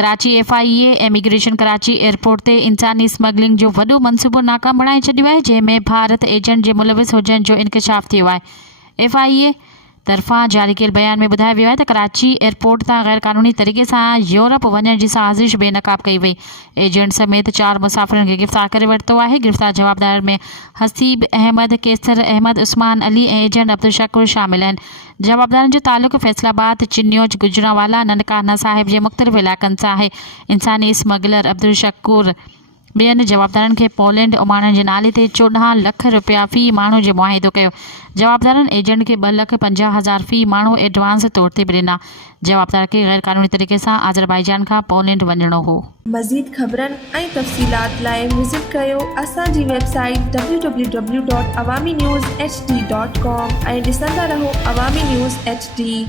Karachi FIA immigration Karachi एयरपोर्ट ते इंसानी स्मगलिंग जो वॾो मनसूबो नाकाम बणाए छॾियो आहे, जंहिंमें भारत एजेंट जे मुलविस हुजण जो इंकशाफ थियो आहे। FIA तरफ़ां जारी कयल बयान में ॿुधायो वियो आहे त कराची एयरपोर्ट तां गैर क़ानूनी तरीक़े सां यूरोप वञण जी साज़िश बेनक़ाब कई वई। एजेंट समेत 4 मुसाफ़िरनि खे गिरफ़्तार करे वरितो आहे। गिरफ़्तार जवाबदार में हसीब अहमद, केसर अहमद, उस्मान अली ऐं एजेंट अब्दुल शकूर शामिल आहिनि। जवाबदारनि जो तालुक़ फैसलाबाद, चिन्योज, गुजरांवाला, ननकाना साहिब जे मुख़्तलिफ़ इलाइक़नि सां आहे। इंसानी स्मगलर अब्दुल शकूर ॿियनि जवाबदारनि खे पोलैंड उमाणण जे नाले ते 14 लख रुपया फ़ी माण्हू जो मुआहिदो कयो। जवाबदारनि एजेंट खे 2,50,000 फ़ी माण्हू एडवांस तौर ते बि ॾिना। जवाबदार खे गैर क़ानूनी तरीक़े सां आज़रबाईजान खां पोलैंड वञिणो हो। मज़ीद ख़बरनि ऐं तफ़सीलात लाइ विज़िट कयो असांजी वेबसाइट www.awamiNewsHD.com ऐं ॾिसंदा रहो अवामी न्यूज़ HD।